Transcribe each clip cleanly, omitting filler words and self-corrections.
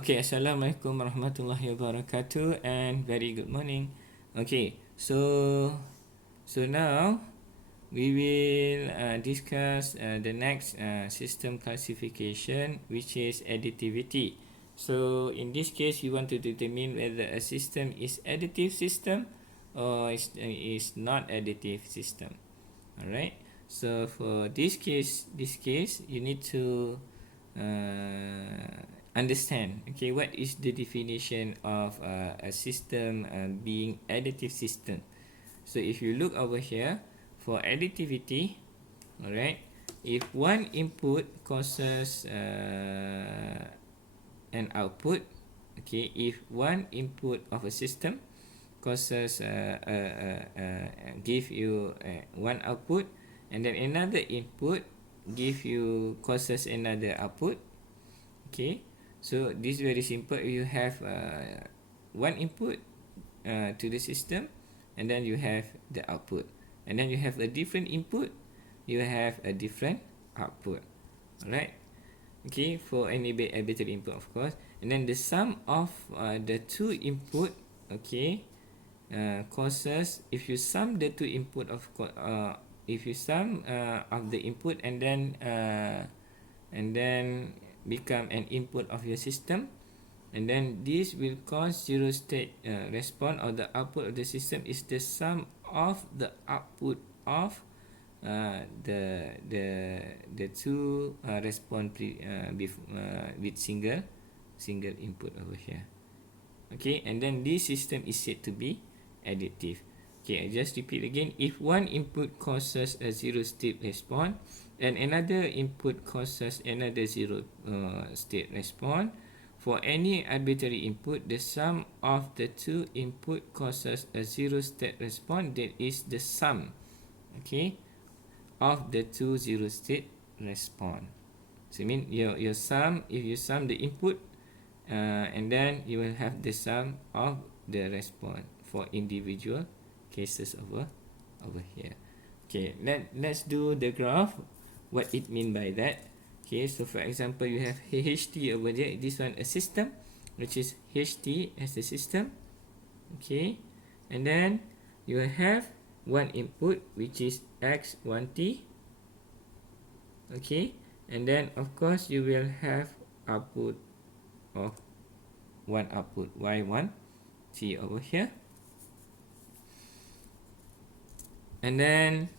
Okay, Assalamualaikum warahmatullahi wabarakatuh and very good morning. Okay, so now we will discuss the next system classification, which is additivity. So in this case, you want to determine whether a system is additive system or is not additive system. Alright. So for this case, you need to understand, okay, what is the definition of a system being additive system. So if you look over here for additivity, all right, if one input causes an output, okay, if one input of a system causes give you one output, and then another input give you causes another output. Okay, so this is very simple. You have one input to the system, and then you have the output, and then you have a different input, you have a different output. Alright. Okay, for any arbitrary input, of course, and then the sum of the two input, okay, causes, if you sum the two input if you sum of the input and then become an input of your system, and then this will cause zero state response, or the output of the system is the sum of the output of the two response with single input over here. Okay, and then this system is said to be additive. Okay, I just repeat again. If one input causes a zero state response and another input causes another zero state response, for any arbitrary input, the sum of the two input causes a zero state response, that is the sum, okay, of the two zero state response. So I mean your sum, if you sum the input and then you will have the sum of the response for individual cases over here. Okay, let's do the graph, what it mean by that. Okay, so for example, you have HT over there, this one a system, which is HT as the system. Okay, and then you have one input, which is X1T. Okay, and then of course you will have output of one output Y1T over here. And then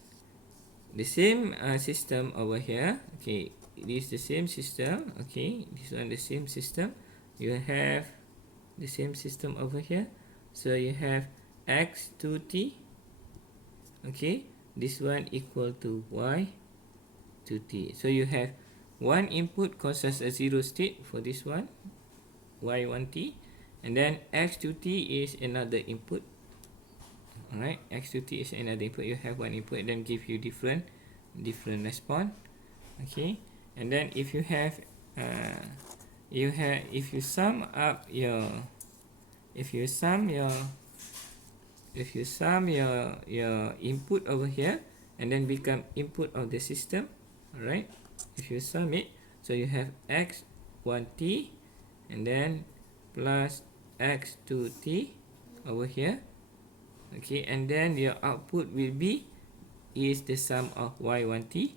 the same system over here. Okay, it is the same system. Okay, this one the same system. You have the same system over here. So you have X2T. Okay, this one equal to Y2T. So you have one input causes a zero state for this one, Y1T, and then X2T is another input. Alright, X2T is another input. You have one input and then give you different response. Okay, and then if you have if you sum up your input over here and then become input of the system. Alright, if you sum it, so you have X1T and then plus X2T over here. Okay, and then your output will be is the sum of Y1T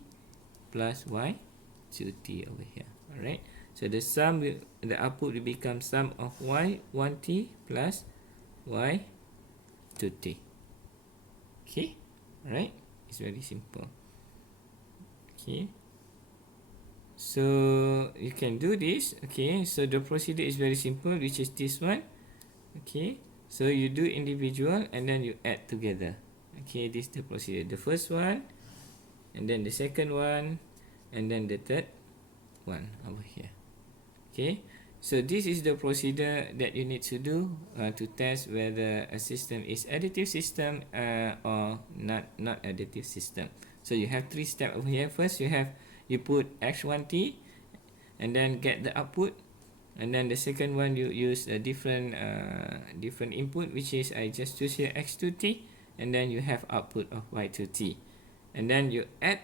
plus Y2T over here. Alright, so the output will become sum of Y1T plus Y2T. Okay, alright, it's very simple. Okay, so you can do this. Okay, so the procedure is very simple, which is this one. Okay, so you do individual and then you add together. Okay, this is the procedure. The first one, and then the second one, and then the third one over here. Okay, so this is the procedure that you need to do to test whether a system is additive system or not additive system. So you have three steps over here. First, you put X1T and then get the output. And then the second one, you use a different input, which is I just choose here X2T, and then you have output of Y2T, and then you add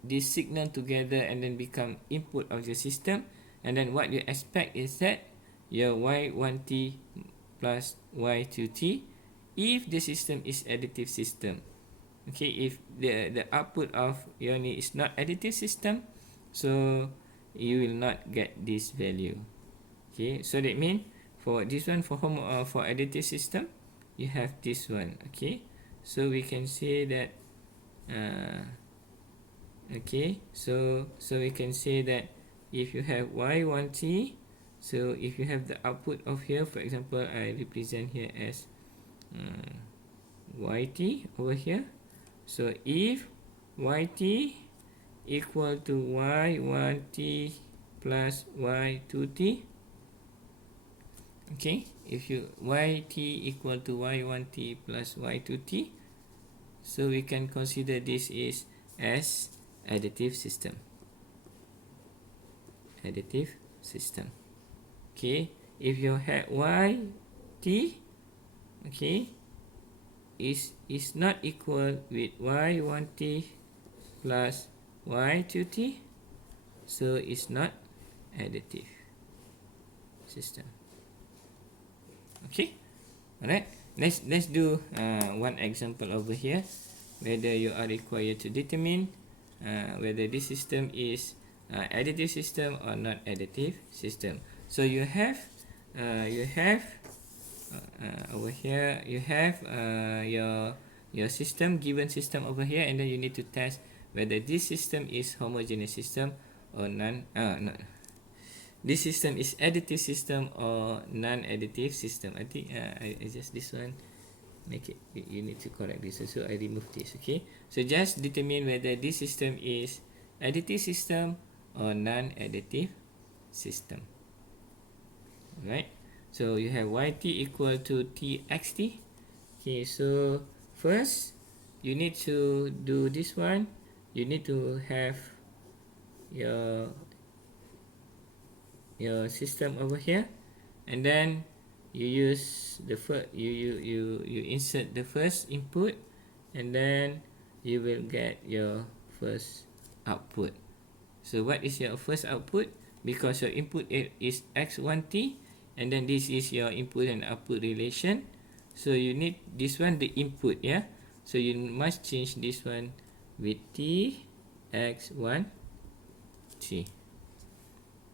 this signal together and then become input of your system. And then what you expect is that your y1t plus y2t if the system is additive system. Okay, if the output of your ni is not additive system, so you will not get this value. Okay, so that means for this one, for additive system, you have this one. Okay, so we can say that okay, so we can say that if you have y1t, so if you have the output of here, for example, I represent here as yt over here. So if yt equal to y1t plus y2t, okay, if you yt equal to y1t plus y2t, so we can consider this is as additive system. Additive system. Okay, if you have yt, okay, is not equal with y1t plus y2t, so it's not additive system. Okay, alright, let's do one example over here, whether you are required to determine whether this system is additive system or not additive system. So you have over here you have your system, given system over here, and then you need to test whether this system is homogeneous system or this system is additive system or non-additive system. I think I just this one make it, you need to correct this, so I remove this. Okay, so just determine whether this system is additive system or non-additive system. Alright, so you have yt equal to txt. Okay, so first you need to do this one. You need to have your system over here, and then you use the first, you insert the first input, and then you will get your first output. So what is your first output? Because your input is x1t, and then this is your input and output relation, so you need this one, the input, yeah, so you must change this one with t x1t,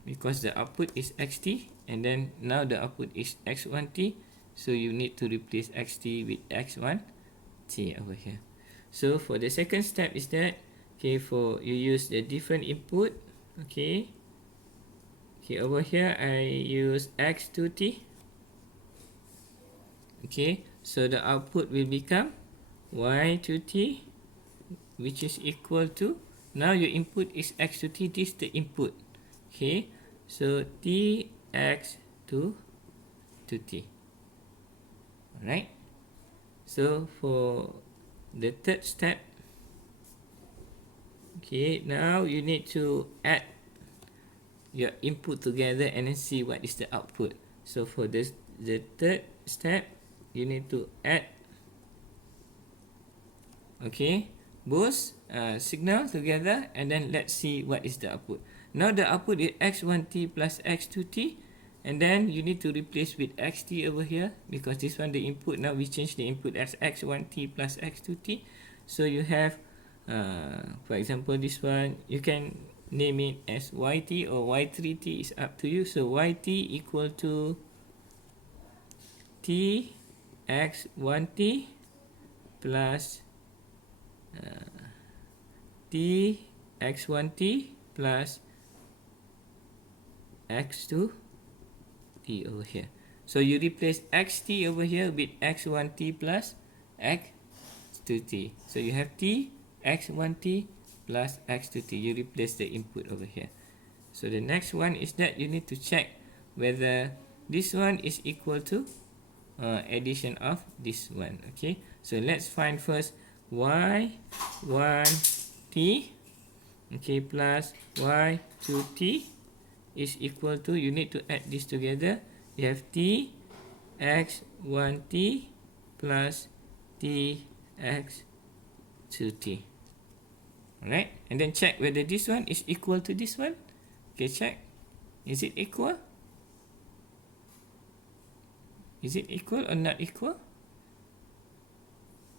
because the output is xt, and then now the output is x1t, so you need to replace xt with x1t over here. So for the second step is that, okay, for you use the different input. Okay, over here I use x2t. Okay, so the output will become y2t, which is equal to, now your input is x2t, this is the input. Okay, so tx to t. Alright, so for the third step, okay, now you need to add your input together and then see what is the output. So for this, the third step, you need to add, okay, both signal together, and then let's see what is the output. Now the output is x1t plus x2t, and then you need to replace with xt over here, because this one the input, now we change the input as x1t plus x2t. So you have for example this one, you can name it as yt or y3t, is up to you. So yt equal to t x1t plus t x1t plus x2t over here. So you replace xt over here with x1t plus x2t. So you have t x1t plus x2t. You replace the input over here. So the next one is that you need to check whether this one is equal to addition of this one. Okay, so let's find first y1t, okay, plus y2t is equal to, you need to add this together. You have t x1t plus t x2t. Alright, and then check whether this one is equal to this one. Okay, check, is it equal? Is it equal or not equal?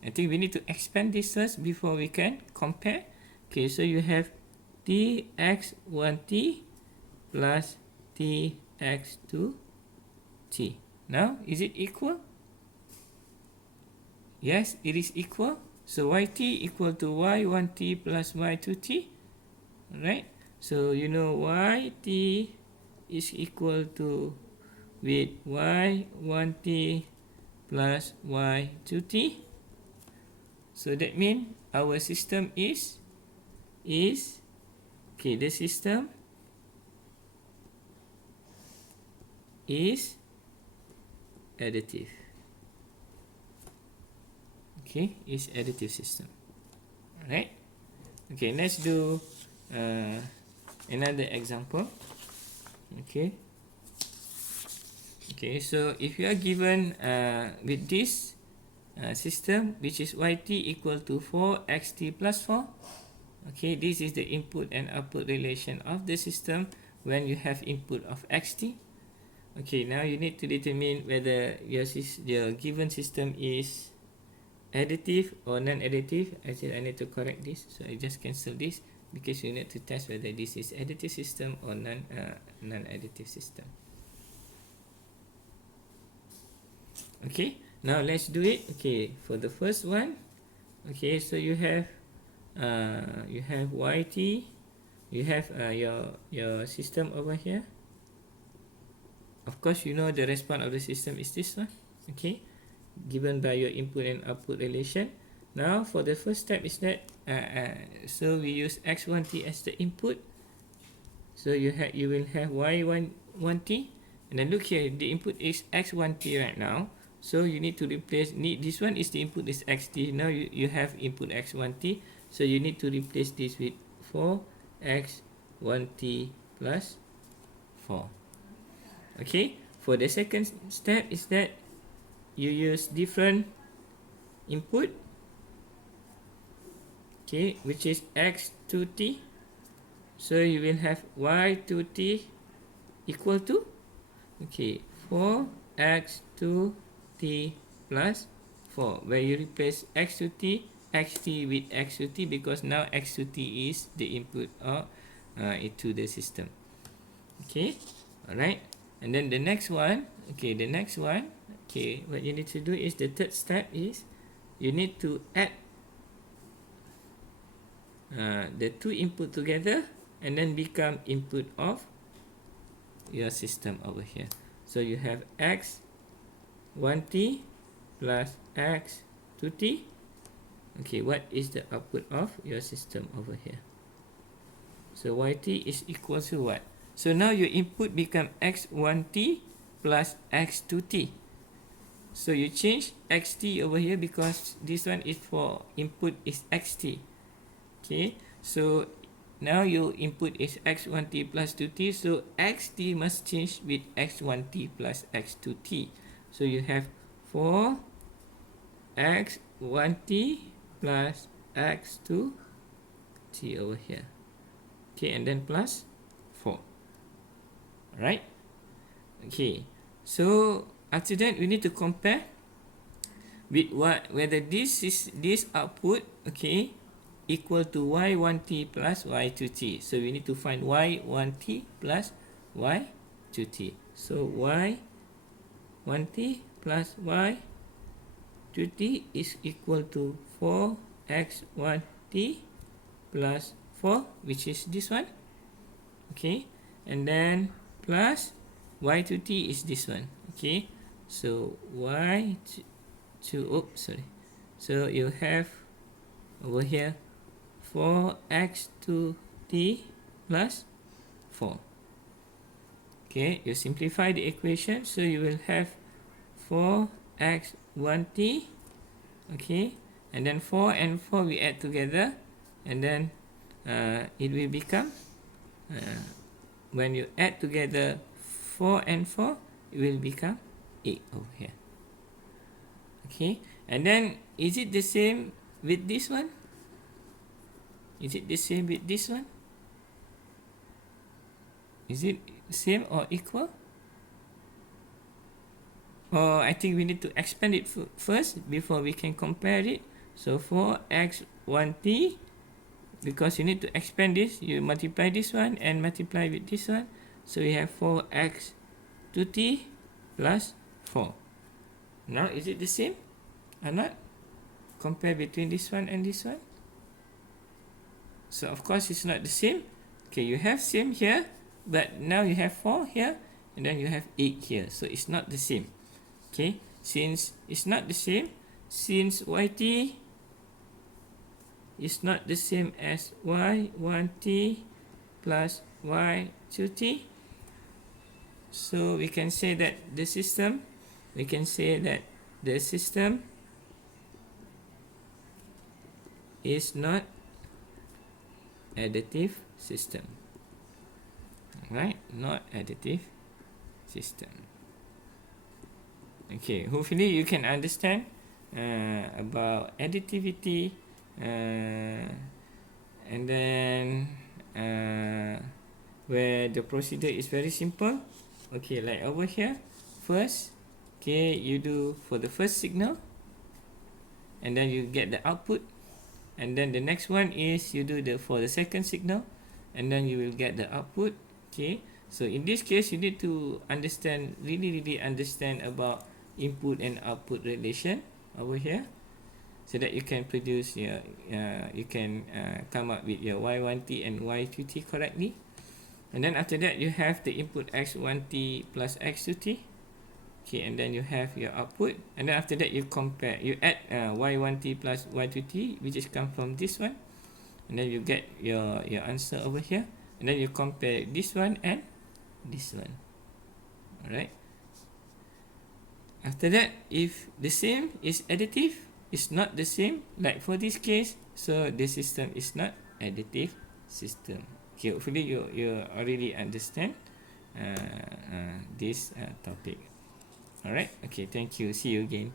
I think we need to expand this first before we can compare. Okay, so you have tx1t plus tx2t. Now, is it equal? Yes, it is equal. So yt equal to y1t plus y2t. Right? So you know yt is equal to with y1t plus y2t. So that means our system is okay, the system is additive. Okay, is additive system. Alright. Okay, let's do another example. Okay. Okay, so if you are given with this system, which is yt equal to 4xt plus 4. Okay, this is the input and output relation of the system when you have input of xt. Okay, now you need to determine whether your given system is additive or non-additive. I said I need to correct this, so I just cancel this because you need to test whether this is additive system or non-additive system. Okay, now let's do it. Okay, for the first one, okay, so you have yt, you have your system over here. Of course, you know the response of the system is this one. Okay, given by your input and output relation. Now, for the first step is that so we use x1t as the input. So you will have y1t, and then look here, the input is x1t right now. So you need to replace, this one is the input is xt. Now you have input x1t. So you need to replace this with 4x1t plus 4. Okay. For the second step is that you use different input. Okay, which is x2t. So you will have y2t equal to, okay, 4x2t plus 4, where you replace x2t, xt with x2t, because now x2t is the input into the system. Okay, alright. And then the next one, okay, what you need to do is, the third step is you need to add the two input together and then become input of your system over here. So you have x1t plus x2t. Okay, what is the output of your system over here? So yt is equal to what? So now your input become x1t plus x2t. So you change xt over here because this one is for input is xt. Okay, so now your input is x1t plus 2t, so xt must change with x1t plus x2t. So you have 4x1t plus x2t over here. Okay, and then plus 4. Right? Okay, so after that we need to compare with whether this output, okay, equal to y1t plus y2t. So we need to find y1t plus y2t. So y1t plus y2t is equal to 4x1t plus 4, which is this one. Okay, and then plus y2t is this one. Okay, so so you have over here 4x2t plus 4. Okay, you simplify the equation, so you will have 4x1t, okay, and then 4 and 4 we add together, and then it will become, when you add together 4 and 4, it will become 8 over here. Okay, and then is it the same with this one? Is it the same with this one? Is it same or equal? or I think we need to expand it first before we can compare it. So 4x1t, because you need to expand this, you multiply this one and multiply with this one. So we have 4x2t plus 4. Now is it the same or not? Compare between this one and this one. So of course it's not the same. Okay, you have same here, but now you have 4 here, and then you have 8 here. So it's not the same. Okay, since it's not the same, since yt is not the same as y1t plus y2t, so we can say that the system is not additive system. Right? Not additive system. Okay, hopefully you can understand about additivity, and then where the procedure is very simple. Okay, like over here, first, okay, you do for the first signal, and then you get the output, and then the next one is you do for the second signal, and then you will get the output. Okay, so in this case you need to understand, really understand about input and output relation over here, so that you can produce your you can come up with your y1t and y2t correctly. And then after that you have the input x1t plus x2t. Okay, and then you have your output, and then after that you compare, you add y1t plus y2t, which is come from this one, and then you get your answer over here, and then you compare this one and this one. Alright, after that, if the same is additive, it's not the same like for this case, so the system is not additive system. Okay, hopefully you already understand this topic. Alright, okay, thank you, see you again.